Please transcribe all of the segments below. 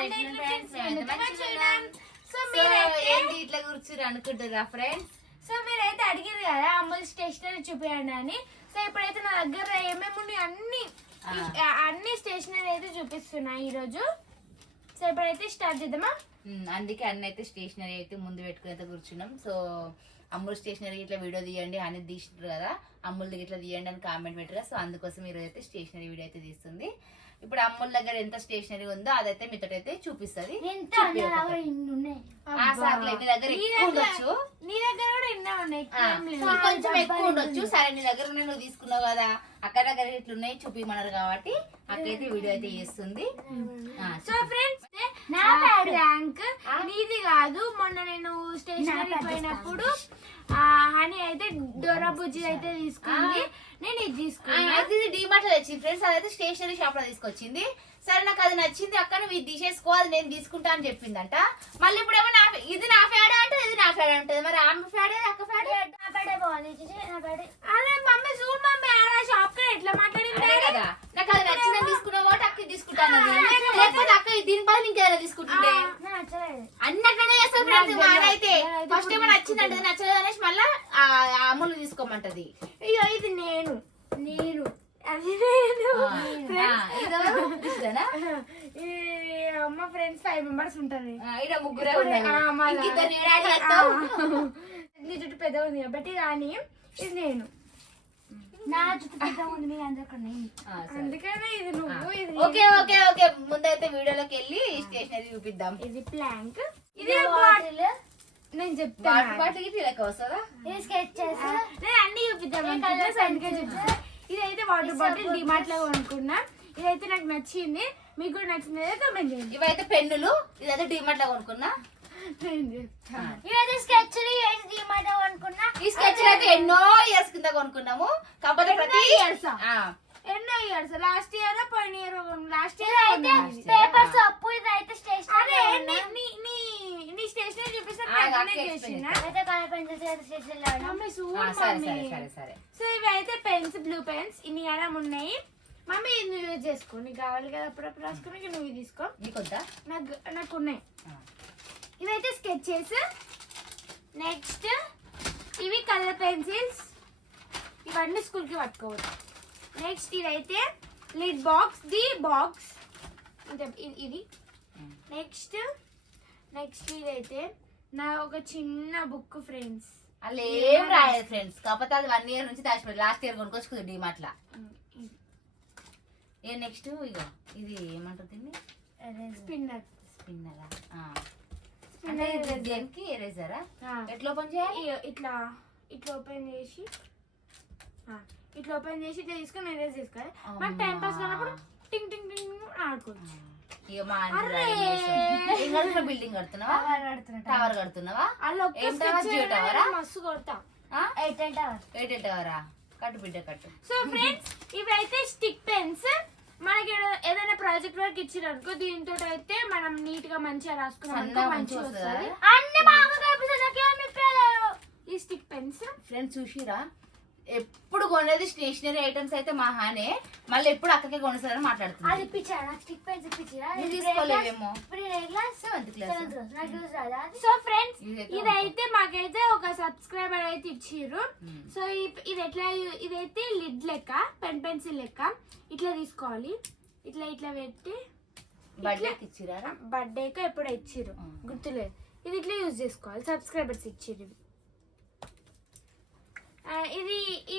ఏంటి ఇట్లా కూర్చుని అనుకుంటారా ఫ్రెండ్స్? సో మీరైతే అడిగారు కదా అమ్ముల్ స్టేషనరీ చూపించండి అని. సో ఇప్పుడైతే నా దగ్గర ఏమేమి ఉన్నాయి అన్ని స్టేషనరీ అయితే చూపిస్తున్నా ఈ రోజు. సో ఇప్పుడైతే స్టార్ట్ చేద్దామా? అందుకే అన్ని అయితే స్టేషనరీ అయితే ముందు పెట్టుకుని అయితే కూర్చున్నాం. సో అమ్ముల్ స్టేషనరీ ఇట్లా వీడియో తీయండి అని తీసినారు కదా, అమ్ముల్ దగ్గర ఇట్లా తీయండి అని కామెంట్ పెట్టారు. సో అందుకోసం ఈరోజు అయితే స్టేషనరీ వీడియో అయితే తీస్తుంది. ఇప్పుడు అమ్ముల్ దగ్గర ఎంత స్టేషనరీ ఉందో అదైతే మీతో అయితే చూపిస్తుంది. నీ దగ్గర కూడా ఎన్నో ఉన్నాయి, కొంచెం ఎక్కువ ఉండొచ్చు. సరే నీ దగ్గర నువ్వు తీసుకున్నావు కదా, అక్కడ దగ్గర ఇట్లున్నాయి చూపిమన్నారు కాబట్టి అక్కడైతే వీడియో అయితే చేస్తుంది. సో ఫ్రెండ్స్ నా ర్యాంక్ నీది కాదు. మొన్న నేను స్టేషనరీ పోయినప్పుడు హనీ అయితే డోరా బుజ్జి అయితే తీసుకుంది, నేను ఇది తీసుకున్నా. ఇది డిమార్ట్ లో తెచ్చింది ఫ్రెండ్స్, అదైతే స్టేషనరీ షాప్ లో తీసుకొచ్చింది. సరే నాకు అది నచ్చింది అక్క, నువ్వు ఇది తీసేసుకోవాలి నేను తీసుకుంటా అని చెప్పిందంట. మళ్ళీ ఇప్పుడు ఏమో ఇది నా ఫ్యాడ్ అంటే ఇది నా ఫ్యాడ్ అంటది. మరి ఆమె ఫ్యాడ్ అక్క ఫ్యాడ్ అదే మమ్మీ చూడు మమ్మీ షాప్ కి ఎట్లా మాట్లాడింది కదా. నాకు అది నచ్చిందని తీసుకున్నావు కాబట్టి అక్క తీసుకుంటాను, లేకపోతే అక్క దీని పైన ఇంకేదైనా తీసుకుంటుండే అన్నట్లనే చేస్తాను ఫ్రెండ్స్. మాదైతే ఫస్ట్ ఏమో నచ్చిందంటే నచ్చలేదు అనేసి మళ్ళీ అమ్ములు తీసుకోమంటది. అయ్యో ఇది నేను మా ఫ్రెండ్స్ 5 మెంబర్స్ ఉంటారు. ముగ్గురే నీ జుట్టు పెద్దగా ఉంది కాబట్టి రాని ఇది నేను, నా జుట్టు పెద్దగా ఉంది మీ అందరికన్నా, అందుకనే ఇది నువ్వు ఇది. ఓకే ఓకే ఓకే ముందైతే వీడియోలోకి వెళ్ళి స్టేషనరీ చూపిద్దాం. ఇది ప్లాంక్, ఇది బాటిల్. నేను చెప్తాను బాటిల్ లెక్క వస్తుందా? ఇది స్కెచ్ చేసి నేను అన్ని చూపిద్దాం. ఇదైతే వాటర్ బాటిల్ డిమార్ట్ లో కొనుక్కున్నా. ఇదైతే నాకు నచ్చింది, మీకు కూడా నచ్చింది అయితే కామెంట్ చేయండి. ఇవైతే పెన్నులు, ఇదైతే డిమార్ట్ లో కొనుక్కున్నా. ఇవైతే స్కెచ్ డిమార్ట్ లో కొనుక్కున్నా. ఈ స్కెచ్ అయితే ఎన్నో ఇయర్స్ కింద కొనుక్కున్నాము. కాకపోతే ప్రతి ఎన్నో ఇయర్స్, లాస్ట్ ఇయర్ పోయిన ఇయర్, లాస్ట్ ఇయర్ అయితే పేపర్స్ అప్పు. ఇదైతే స్టేషనరీ, నీ స్టేషనరీ చూపిస్తాను. సో ఇవి అయితే పెన్స్, బ్లూ పెన్స్ ఇన్ని కాలం ఉన్నాయి. మమ్మీ ఇది యూజ్ చేసుకో, నీకు కావాలి కదా అప్పుడప్పుడు రాసుకుని నువ్వు తీసుకో. నాకు ఉన్నాయి. ఇవైతే స్కెచెస్. నెక్స్ట్ ఇవి కలర్ పెన్సిల్స్, ఇవన్నీ స్కూల్కి పట్టుకోవచ్చు. నెక్స్ట్ ఇదైతే లిడ్ బాక్స్, ది బాక్స్ ఇది. నెక్స్ట్ ఇదైతే నా ఒక చిన్న బుక్ ఫ్రెండ్స్. అలా ఏం రాయదు ఫ్రెండ్స్, కాకపోతే అది 1 ఇయర్ నుంచి దాచిపెట్టి లాస్ట్ ఇయర్ కొనుక్కొచ్చుకుంది డిమార్ట్ లా. నెక్స్ట్ ఇగో ఇది ఏమంటుంది, స్పిన్నరా? దేనికి ఎరేజరా? ఎట్లా ఓపెన్ చేయాలి? ఇట్లా ఓపెన్ చేసి ఇట్లా తీసుకొని ఎరేజ్ చేసుకోవాలి. మాకు టైం పాస్ కానప్పుడు టింగ్ టింగ్ టింగ్ ఆడుకోవచ్చు. బిల్డింగ్ కడుతున్నావా? టవర్ కడుతున్నావా? మస్తు కొడతా. ఎయిర్టెల్ టవరా? కట్టు బిడ్డ కట్టు. సో ఫ్రెండ్స్ ఇవైతే స్టిక్ పెన్స్. మనకి ఏదైనా ప్రాజెక్ట్ వర్క్ ఇచ్చిరనుకో దీంతో అయితే మనం నీట్ గా మంచిగా రాసుకున్నాం, మంచిగా వస్తుంది. ఈ స్టిక్ పెన్స్ ఫ్రెండ్స్ చూసిరా, ఎప్పుడు కొనేది స్టేషనరీ ఐటమ్స్ అయితే మా హానే, మళ్ళీ ఎప్పుడు అక్కకే కొనేసారని మాట్లాడుతుంది. అది ఇప్పించారా? స్టిక్ పెన్స్ ఇప్పించారా? తీసుకోలేమేమో. 7th class. సో ఫ్రెండ్స్ ఇదైతే మాకైతే ఒక సబ్స్క్రైబర్ అయితే ఇచ్చిర్రు. సో ఇది ఎట్లా, ఇదైతే లిడ్ లెక్క, పెన్ పెన్సిల్ లెక్క ఇట్లా తీసుకోవాలి. ఇట్లా పెట్టి బర్త్డేకి ఇచ్చిరా? బర్త్డేకి ఎప్పుడో ఇచ్చిర్రు, గుర్తులేదు. ఇది ఇట్లా యూజ్ చేసుకోవాలి, సబ్స్క్రైబర్స్ ఇచ్చిర్రు. ఇది ఈ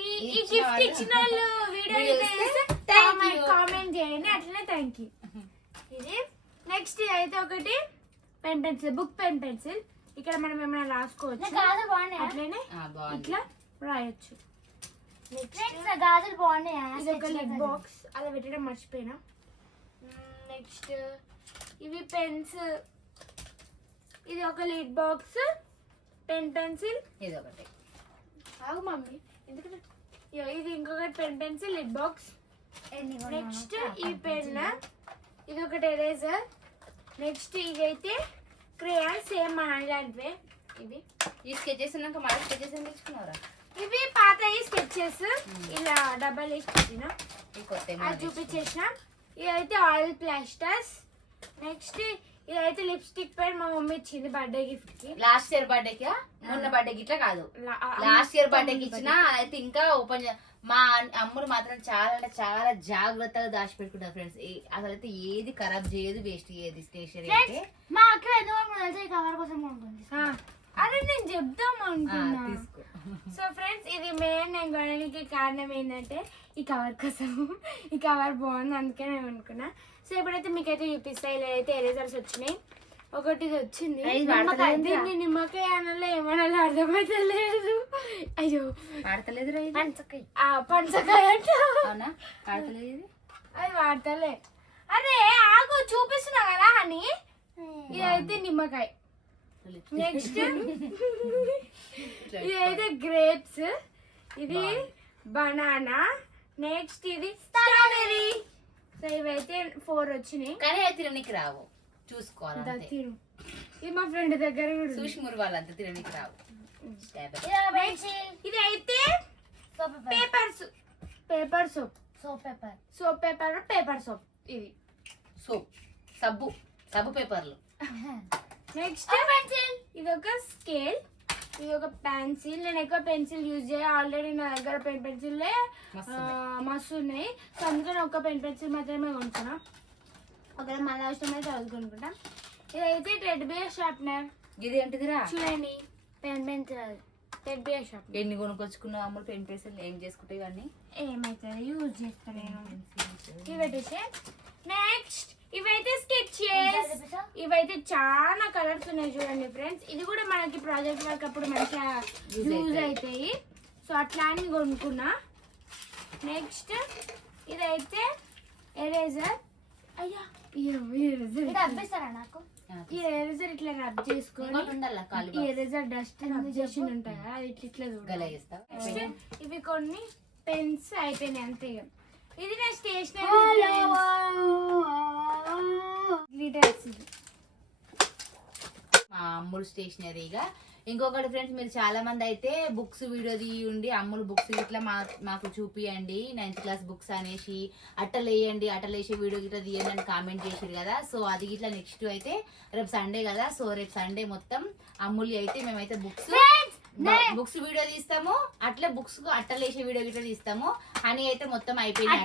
గిఫ్ట్ ఇచ్చిన వాళ్ళు వీడియో కామెంట్ చేయండి, అట్లనే థ్యాంక్ యూ. ఇది నెక్స్ట్ అయితే ఒకటి pen pencil, book pen pencil. ఇక్కడ మనం ఏమైనా రాసుకోవచ్చు, అట్లనే ఇట్లా రాయొచ్చు. గాజులు బాగున్నాయి. ఇది ఒక లిడ్ బాక్స్, అలా పెట్టడం మర్చిపోయినా. నెక్స్ట్ ఇవి పెన్స్, ఇది ఒక లిడ్ బాక్స్, పెన్ పెన్సిల్. ఇది ఒకటి ఆగు మమ్మీ, ఎందుకంటే ఇది ఇంకొకటి pen pencil, lid box. Next ఈ పెన్, ఇది ఒకటి ఎరేజర్. నెక్స్ట్ ఇదైతే క్రేయాన్, సేమ్ మన ఇలాంటివే. ఇవి ఈ స్కెచెస్ ఉన్నాక మళ్ళీ స్కెచెస్ ఏం తెచ్చుకున్నారా? ఇవి పాత స్కెచెస్, ఇలా డబ్బల్ వేసి పెట్టిన అది చూపించేసిన. ఇదైతే ఆయిల్ ప్లాస్టర్స్. నెక్స్ట్ ఇదైతే లిప్స్టిక్ పెన్ మా మమ్మీ ఇచ్చింది బర్త్డే గిఫ్ట్ కి. లాస్ట్ ఇయర్ బర్త్డేకి మొన్న బర్త్డేకి ఇట్లా కాదు, లాస్ట్ ఇయర్ బర్త్డేకి ఇచ్చిన. అయితే ఇంకా ఓపెన్ మా అమ్ముడు మాత్రం చాలా అంటే చాలా జాగ్రత్తగా దాచిపెట్టుకుంటారు ఫ్రెండ్స్. అసలు అయితే ఏది ఖరాబ్ చేయదు, వేస్ట్ చేయదు స్టేషనరీ అయితే. మా అక్క కవర్ కోసం అదే నేను చెప్దాం అనుకున్నా. సో ఫ్రెండ్స్ ఇది మెయిన్ నేను కొనడానికి కారణం ఏంటంటే ఈ కవర్ కోసం. ఈ కవర్ బాగుంది అందుకే నేను అనుకున్నా. సో ఇప్పుడైతే మీకైతే చూపిస్తాయి. ఇలా అయితే ఎరేజర్స్ వచ్చినాయి. ఒకటి ఇది వచ్చింది దీన్ని నిమ్మకాయ అనాలో ఏమనాలో అర్థమైతే లేదు. అయ్యో వాడతలేదు పంచకాయ అవునా, వాడతలేదు అది వాడతలే. అరే ఆగు చూపిస్తున్నా కదా అని. ఇదైతే నిమ్మకాయ. నెక్స్ట్ ఇదైతే గ్రేప్స్, ఇది బనానా, నెక్స్ట్ ఇది స్ట్రాబెర్రీ. సో ఇవైతే 4 వచ్చినాయి. కానీ అయితే తినడానికి రావు, చూసుకోవాలి. తిను. ఇది మా ఫ్రెండ్ దగ్గర చూసి మురు వాళ్ళంతా తినడానికి రావు. ఇది అయితే పేపర్ సోప్ పేపర్ సోప్. ఇది సబ్బు పేపర్లు. నెక్స్ట్ ఇది ఒక స్కేల్, ఇది ఒక పెన్సిల్. నేను ఎక్కువ పెన్సిల్ యూజ్ చేయ, ఆల్రెడీ నా దగ్గర పెన్సిల్ మస్తు ఉన్నాయి. సో అందుకని ఒక పెన్సిల్ మాత్రమే కొనుక్కున్నా. ఒకవేళ మళ్ళీ అవసరం అయితే అది కొనుక్కుంటా. ఇదైతే టెడ్ బియర్ షార్ప్నర్. ఇది ఏంటిదిరా చూడండి, పెన్సిల్ టెడ్ బియర్ షార్ప్నర్. ఎన్ని కొనుక్కొచ్చుకున్నావు అమ్ముడు పెన్ పెన్సిల్? ఏం చేసుకుంటావు ఇవన్నీ? ఏమైతుంది యూజ్ చేస్తా నేను. ఇవైతే నెక్స్ట్ ఇవైతే స్కెచెస్. ఇవైతే చాలా కలర్స్ ఉన్నాయి చూడండి ఫ్రెండ్స్. ఇది కూడా మనకి ప్రాజెక్ట్ వర్క్ అప్పుడు మంచిగా యూజ్ అవుతాయి. సో అట్లా అని కొనుక్కున్నా. నెక్స్ట్ ఇదైతే ఎరేజర్. అయ్యా రబ్బిస్తారా నాకు? ఈ ఎరేజర్ ఇట్లా రబ్ చేసుకొని ఈ ఎరేజర్ డస్ట్ చేసి ఉంటాయి కదా, అది ఇట్లా చూడాలి. ఇవి కొన్ని పెన్స్ అయిపోయినాయి అంతే. ఇది నా స్టేషనరీ గ్లిటర్స్. మా అమ్ముడు స్టేషనరీగా. ఇంకొకటి ఫ్రెండ్స్, మీరు చాలా మంది అయితే బుక్స్ వీడియో తీయండి, అమ్ములు బుక్స్ ఇట్లా మాకు చూపియండి 9th క్లాస్ బుక్స్ అనేసి, అట్టలేయండి, అట్టలేసే వీడియో గిట్లా తీయండి అని కామెంట్ చేసారు కదా. సో అది ఇట్లా నెక్స్ట్ అయితే రేపు సండే కదా. సో రేపు సండే మొత్తం అమ్ములు అయితే మేమైతే బుక్స్ వీడియో తీస్తాము, అట్లే బుక్స్ అట్టలేసే వీడియో గిట్లా తీస్తాము. అని అయితే మొత్తం అయిపోయింది.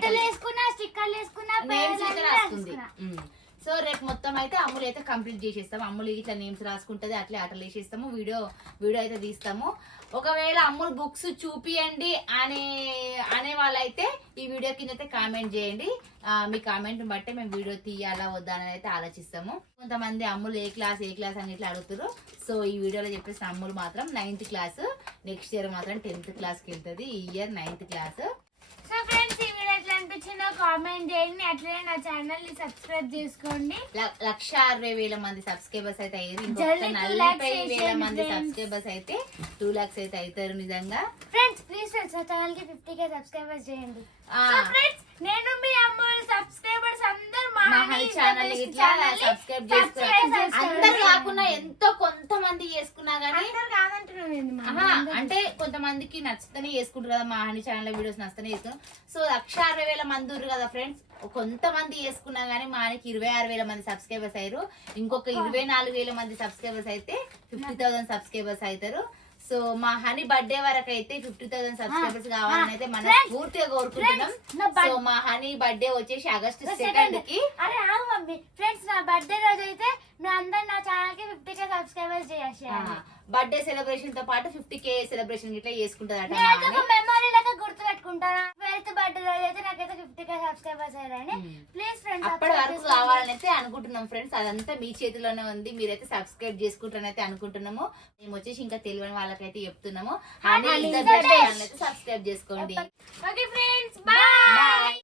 సో రేపు మొత్తం అయితే అమ్ములు అయితే కంప్లీట్ చేసేస్తాము. అమ్ములు ఇట్లా నేమ్స్ రాసుకుంటది, అట్లే ఆటలు వేసేస్తాము, వీడియో అయితే తీస్తాము. ఒకవేళ అమ్ములు బుక్స్ చూపియండి అనే వాళ్ళైతే ఈ వీడియో కింద అయితే కామెంట్ చేయండి. మీ కామెంట్ బట్టి మేము వీడియో తీయాలా వద్దా అని అయితే ఆలోచిస్తాము. కొంతమంది అమ్ములు ఏ క్లాస్ అని ఇట్లా అడుగుతారు. సో ఈ వీడియోలో చెప్పేసిన అమ్ములు మాత్రం 9th క్లాస్, నెక్స్ట్ ఇయర్ మాత్రం 10th క్లాస్కి వెళ్తుంది. ఈ year 9th class. So friends ఈ వీడియో ఎట్లా అనిపించిందో కామెంట్ చేయండి. అట్లనే నా ఛానల్ ని సబ్స్క్రైబ్ చేసుకోండి. 1,60,000 మంది సబ్స్క్రైబర్స్ అయితే అయ్యారు. ఇంకొక 40,000 మంది సబ్స్క్రైబర్స్ అయితే 2 lakhs అయితే అవుతారు నిజంగా. ఫ్రెండ్స్ ప్లీజ్ ఫ్రెండ్స్ నా ఛానల్ కి 50k సబ్స్క్రైబర్స్ చేయండి. సో ఫ్రెండ్స్ నేను మీ అమ్మాయి సబ్స్క్రైబర్స్ అందరూ మా ఛానల్ ఇట్లా సబ్స్క్రైబ్ చేసుకోండి. అందరు కాకుండా ఎంతో కొంతమంది చేసుకున్నా గానీ అంటే కొంతమందికి నచ్చుతనే చేసుకుంటారు కదా. మా హనీ ఛానల్ వీడియోస్ నచ్చుతనే చేసుకున్నాం. సో 1,60,000 మంది ఉన్నారు కదా ఫ్రెండ్స్. కొంతమంది చేసుకున్నా గానీ మా ఆయనకి 26,000 మంది సబ్స్క్రైబర్స్ అయ్యారు. ఇంకొక 24,000 మంది సబ్స్క్రైబర్స్ అయితే 50,000 సబ్స్క్రైబర్స్ అవుతారు. సో మా హనీ బర్త్డే వరకు అయితే 50,000 సబ్స్క్రైబర్స్ కావాలని అయితే మనం పూర్తిగా కోరుకుంటున్నాం. సో మా హనీ బర్త్డే వచ్చేసి August 2nd కి. అరే ఆగు మమ్మీ, ఫ్రెండ్స్ నా బర్త్డే రోజు అయితే మీ అందరు నా ఛానల్ కి 50k సబ్స్క్రైబర్స్ చేయాలి. బర్త్డే సెలబ్రేషన్ తో పాటు 50k సెలబ్రేషన్ ఇట్లా చేసుకుంటదట. మెమరీ లెక్క గుర్తు పెట్టుకుంటారా? 12th బర్త్డే రోజు అయితే నాకైతే 50k సబ్స్క్రైబర్స్ అయ్యారని ప్లీజ్ ఫ్రెండ్స్ అప్పటి వరకు కావాలని అయితే అనుకుంటున్నాం ఫ్రెండ్స్. అదంతా మీ చేతిలోనే ఉంది. మీరైతే సబ్స్క్రైబ్ చేసుకుంటారని అయితే అనుకుంటున్నాము. మేము వచ్చేసి ఇంకా తెలియని వాళ్ళకైతే చెప్తున్నాము. సబ్స్క్రైబ్ చేసుకోండి. Okay friends, bye.